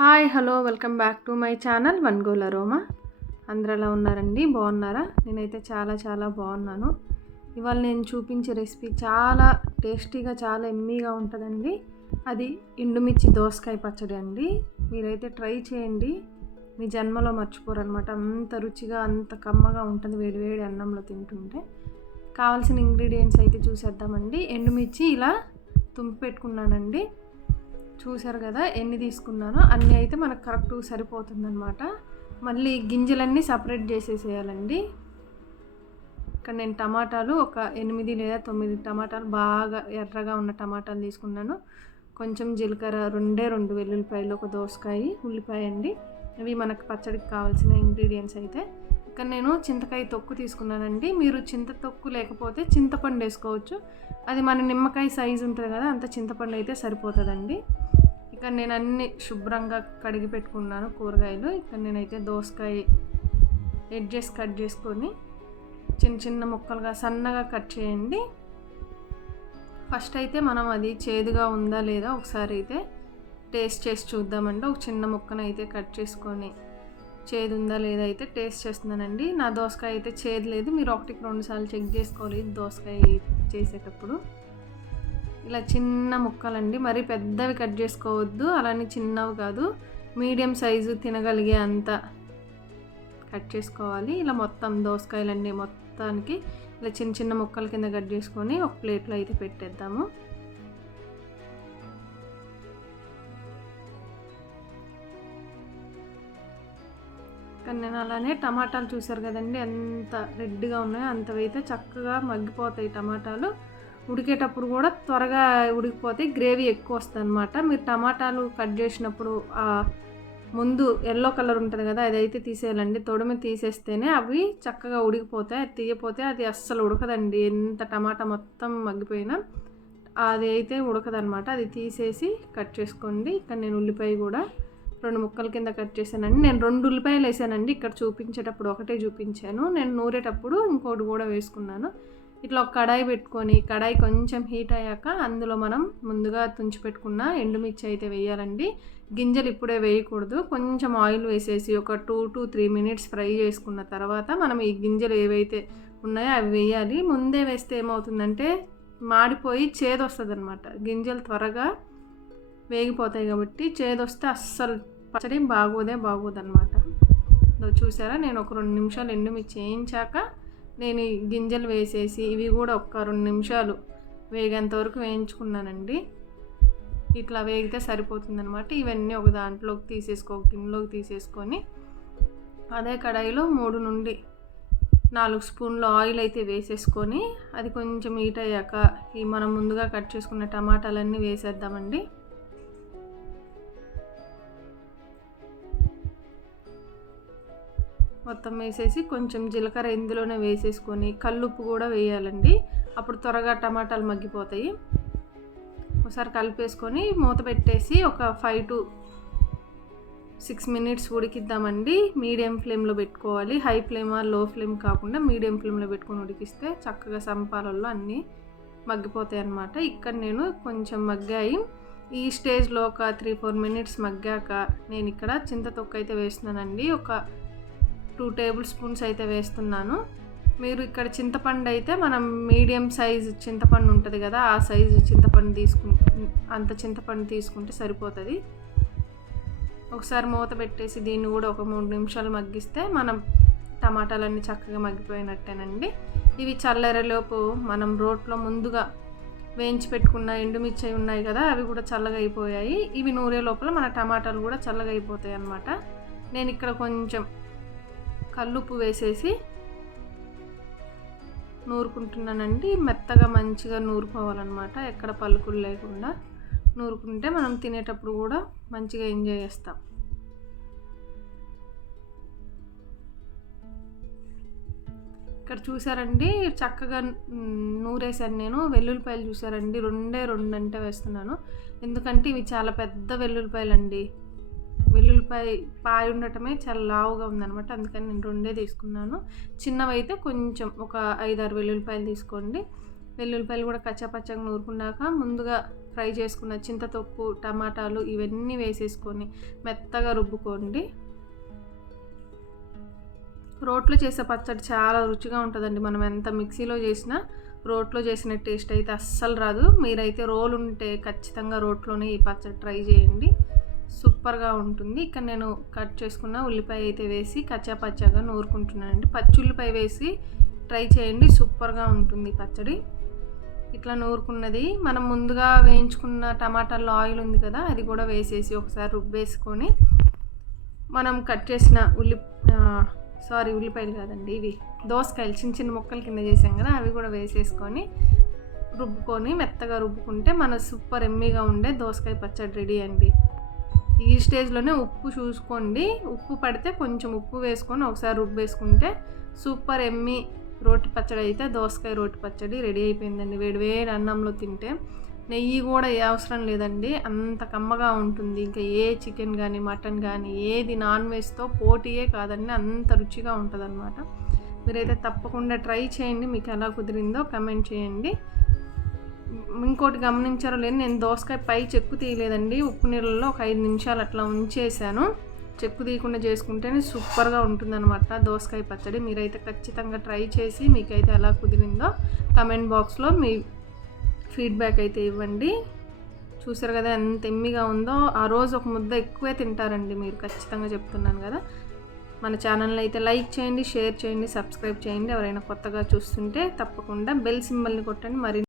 Hi hello welcome back to my channel one goal aroma. అందరు ఎలా ఉన్నారండి? బాగున్నారా? నేనైతే చాలా చాలా బాగున్నాను. ఇవాళ నేను చూపించే రెసిపీ చాలా టేస్టీగా చాలా ఎమ్మీగా ఉంటుందండి. అది ఎండుమిర్చి దోసకాయ పచ్చడి అండి. మీరైతే ట్రై చేయండి. మీ జన్మలో మర్చిపోరనమాట అంత రుచిగా అంత కమ్మగా ఉంటుంది. వేడివేడి అన్నంలో తింటుంటే. కావాల్సిన ఇంగ్రీడియంట్స్ అయితే చూసేద్దామండి. ఎండుమిర్చి ఇలా తుంపి పెట్టుకున్నానండి. చూసారు కదా ఎన్ని తీసుకున్నానో అన్నీ అయితే మనకు కరెక్ట్ సరిపోతుందన్నమాట. మళ్ళీ గింజలన్నీ సపరేట్ చేసేసేయాలండి. ఇక్కడ నేను టమాటాలు ఒక ఎనిమిది లేదా తొమ్మిది టమాటాలు బాగా ఎర్రగా ఉన్న టమాటాలు తీసుకున్నాను. కొంచెం జీలకర్ర రెండే రెండు వెల్లుల్లిపాయలు ఒక దోసకాయ ఉల్లిపాయ అండి. ఇవి మనకు పచ్చడికి కావాల్సిన ఇంగ్రీడియంట్స్ అయితే. ఇక్కడ నేను చింతకాయ తొక్కు తీసుకున్నానండి. మీరు చింత తొక్కు లేకపోతే చింతపండు వేసుకోవచ్చు. అది మన నిమ్మకాయ సైజు ఉంటుంది కదా అంత చింతపండు అయితే సరిపోతుందండి. ఇక్కడ నేను అన్ని శుభ్రంగా కడిగి పెట్టుకున్నాను కూరగాయలు. ఇక్కడ నేనైతే దోసకాయ ఎడ్జెస్ కట్ చేసుకొని చిన్న చిన్న ముక్కలుగా సన్నగా కట్ చేయండి. ఫస్ట్ అయితే మనం అది చేదుగా ఉందా లేదా ఒకసారి అయితే టేస్ట్ చేసి చూద్దామంటే ఒక చిన్న ముక్కను అయితే కట్ చేసుకొని చేదు ఉందా లేదా అయితే టేస్ట్ చేస్తున్నానండి. నా దోసకాయ అయితే చేదు లేదు. మీరు ఒకటికి రెండు సార్లు చెక్ చేసుకోవాలి దోసకాయ చేసేటప్పుడు. ఇలా చిన్న ముక్కలండి. మరీ పెద్దవి కట్ చేసుకోవద్దు. అలానే చిన్నవి కాదు. మీడియం సైజు తినగలిగే అంత కట్ చేసుకోవాలి. ఇలా మొత్తం దోసకాయలన్నీ మొత్తానికి ఇలా చిన్న చిన్న ముక్కల కింద కట్ చేసుకొని ఒక ప్లేట్లో అయితే పెట్టేద్దాము. కానీ నేను అలానే టమాటాలు చూసారు కదండి. ఎంత రెడ్గా ఉన్నాయో అంతవైతే చక్కగా మగ్గిపోతాయి టమాటాలు. ఉడికేటప్పుడు కూడా త్వరగా ఉడికిపోతే గ్రేవీ ఎక్కువ వస్తుంది అనమాట మీరు టమాటాలు కట్ చేసినప్పుడు ముందు ఎల్లో కలర్ ఉంటుంది కదా అదైతే తీసేయాలండి. తొడిమి తీసేస్తేనే అవి చక్కగా ఉడికిపోతాయి. అది తీయపోతే అది అస్సలు ఉడకదండి. ఎంత టమాటా మొత్తం మగ్గిపోయినా అది అయితే ఉడకదనమాట అది తీసేసి కట్ చేసుకోండి. ఇక్కడ నేను ఉల్లిపాయ కూడా రెండు ముక్కల కింద కట్ చేశానండి. నేను రెండు ఉల్లిపాయలు వేసానండి. ఇక్కడ చూపించేటప్పుడు ఒకటే చూపించాను. నేను నూరేటప్పుడు ఇంకోటి కూడా వేసుకున్నాను. ఇట్లా ఒక కడాయి పెట్టుకొని కడాయి కొంచెం హీట్ అయ్యాక అందులో మనం ముందుగా తుంచి పెట్టుకున్న ఎండుమిర్చి అయితే వేయాలండి. గింజలు ఇప్పుడే వేయకూడదు. కొంచెం ఆయిల్ వేసేసి ఒక two to three minutes fry చేసుకున్న తర్వాత మనం ఈ గింజలు ఏవైతే ఉన్నాయో అవి వేయాలి. ముందే వేస్తే ఏమవుతుందంటే మాడిపోయి చేదు వస్తుంది అనమాట గింజలు త్వరగా వేగిపోతాయి కాబట్టి చేదు వస్తే అస్సలు పచ్చడి బాగోదే బాగోదన్నమాట. చూసారా? నేను ఒక రెండు నిమిషాలు ఎండుమిర్చి వేయించాక నేను గింజలు వేసేసి ఇవి కూడా ఒక రెండు నిమిషాలు వేగేంత వరకు వేయించుకున్నానండి. ఇట్లా వేగితే సరిపోతుందనమాట ఇవన్నీ ఒక దాంట్లోకి తీసేసుకో గిన్నెలోకి తీసేసుకొని అదే కడాయిలో మూడు నుండి నాలుగు స్పూన్లు ఆయిల్ అయితే వేసేసుకొని అది కొంచెం హీట్ అయ్యాక ఈ మనం ముందుగా కట్ చేసుకున్న టమాటాలన్నీ వేసేద్దామండి. మొత్తం వేసేసి కొంచెం జీలకర్ర ఇందులోనే వేసేసుకొని కల్లుప్పు కూడా వేయాలండి. అప్పుడు త్వరగా టమాటాలు మగ్గిపోతాయి. ఒకసారి కలిపేసుకొని మూత పెట్టేసి ఒక ఫైవ్ టు సిక్స్ మినిట్స్ ఉడికిద్దామండి. మీడియం ఫ్లేమ్లో పెట్టుకోవాలి. హై ఫ్లేమ్లో ఫ్లేమ్ కాకుండా మీడియం ఫ్లేమ్లో పెట్టుకొని ఉడికిస్తే చక్కగా సంపాలల్లో అన్నీ మగ్గిపోతాయి అన్నమాట. ఇక్కడ నేను కొంచెం మగ్గాయి. ఈ స్టేజ్లో ఒక త్రీ ఫోర్ మినిట్స్ మగ్గాక నేను ఇక్కడ చింతతొక్క అయితే వేస్తున్నానండి. ఒక టూ టేబుల్ స్పూన్స్ అయితే వేస్తున్నాను. మీరు ఇక్కడ చింతపండు అయితే మనం మీడియం సైజు చింతపండు ఉంటుంది కదా ఆ సైజు చింతపండు తీసుకు అంత చింతపండు తీసుకుంటే సరిపోతుంది. ఒకసారి మూత పెట్టేసి దీన్ని కూడా ఒక మూడు నిమిషాలు మగ్గిస్తే మనం టమాటాలన్నీ చక్కగా మగ్గిపోయినట్టేనండి. ఇవి చల్లరలోపు మనం రోట్లో ముందుగా వేయించి పెట్టుకున్న ఎండుమిర్చి ఉన్నాయి కదా అవి కూడా చల్లగా అయిపోయాయి. ఇవి నూరే లోపల మన టమాటాలు కూడా చల్లగా అయిపోతాయి అన్నమాట నేను ఇక్కడ కొంచెం కల్లుప్పు వేసేసి నూరుకుంటున్నానండి. మెత్తగా మంచిగా నూరుకోవాలన్నమాట. ఎక్కడ పలుకులు లేకుండా నూరుకుంటే మనం తినేటప్పుడు కూడా మంచిగా ఎంజాయ్ చేస్తాం. ఇక్కడ చూసారండి చక్కగా నూరేసాను నేను. వెల్లుల్లిపాయలు చూసారండి రెండే రెండు అంటే వేస్తున్నాను. ఎందుకంటే ఇవి చాలా పెద్ద వెల్లుల్లిపాయలు అండి పై పాయ ఉండటమే చాలా లావుగా ఉందనమాట అందుకని నేను రెండే తీసుకున్నాను. చిన్నవి అయితే కొంచెం ఒక ఐదారు వెల్లుల్లిపాయలు తీసుకోండి. వెల్లుల్లిపాయలు కూడా కచ్చాపచ్చగా నూరుకున్నాక ముందుగా ఫ్రై చేసుకున్న చింతతొక్కు టమాటాలు ఇవన్నీ వేసేసుకొని మెత్తగా రుబ్బుకోండి. రోట్లో చేసే పచ్చడి చాలా రుచిగా ఉంటుందండి. మనం ఎంత మిక్సీలో చేసినా రోట్లో చేసిన టేస్ట్ అయితే అస్సలు రాదు. మీరైతే రోల్ ఉంటే ఖచ్చితంగా రోట్లోనే ఈ పచ్చడి ట్రై చేయండి. సూపర్గా ఉంటుంది. ఇక్కడ నేను కట్ చేసుకున్న ఉల్లిపాయ అయితే వేసి కచ్చా పచ్చాగా నూరుకుంటున్నానండి. పచ్చి ఉల్లిపాయ వేసి ట్రై చేయండి. సూపర్గా ఉంటుంది పచ్చడి. ఇట్లా నూరుకున్నది. మనం ముందుగా వేయించుకున్న టమాటాల్లో ఆయిల్ ఉంది కదా అది కూడా వేసేసి ఒకసారి రుబ్బేసుకొని మనం కట్ చేసిన ఉల్లి సారీ ఉల్లిపాయలు కాదండి ఇవి. దోసకాయలు చిన్న చిన్న ముక్కలు కింద చేసాం కదా అవి కూడా వేసేసుకొని రుబ్బుకొని మెత్తగా రుబ్బుకుంటే మన సూపర్ ఎమ్మీగా ఉండే దోసకాయ పచ్చడి రెడీ అండి. ఈ స్టేజ్లోనే ఉప్పు చూసుకోండి. ఉప్పు పడితే కొంచెం ఉప్పు వేసుకొని ఒకసారి రుబ్బేసుకుంటే సూపర్ ఎమ్మి రోటి పచ్చడి అయితే దోసకాయ రోటి పచ్చడి రెడీ అయిపోయిందండి. వేడి వేడి అన్నంలో తింటే నెయ్యి కూడా ఏ అవసరం లేదండి. అంత కమ్మగా ఉంటుంది. ఇంకా ఏ చికెన్ కానీ మటన్ కానీ ఏది నాన్ వెజ్తో పోటీయే కాదండి. అంత రుచిగా ఉంటుంది అనమాట మీరైతే తప్పకుండా ట్రై చేయండి. మీకు ఎలా కుదిరిందో కమెంట్ చేయండి. ఇంకోటి గమనించారో లేదు నేను దోసకాయ పై చెక్కు తీయలేదండి. ఉప్పు నీళ్ళలో ఒక ఐదు నిమిషాలు అట్లా ఉంచేసాను చెక్కు తీయకుండా చేసుకుంటేనే సూపర్గా ఉంటుందన్నమాట దోసకాయ పచ్చడి. మీరైతే ఖచ్చితంగా ట్రై చేసి మీకైతే ఎలా కుదిరిందో కమెంట్ బాక్స్లో మీ ఫీడ్బ్యాక్ అయితే ఇవ్వండి. చూసారు కదా ఎంత ఎమ్మిగా ఉందో. ఆ రోజు ఒక ముద్ద ఎక్కువే తింటారండి మీరు ఖచ్చితంగా చెప్తున్నాను కదా. మన ఛానల్ని అయితే లైక్ చేయండి షేర్ చేయండి సబ్స్క్రైబ్ చేయండి. ఎవరైనా కొత్తగా చూస్తుంటే తప్పకుండా బెల్ సింబల్ని కొట్టండి. మరి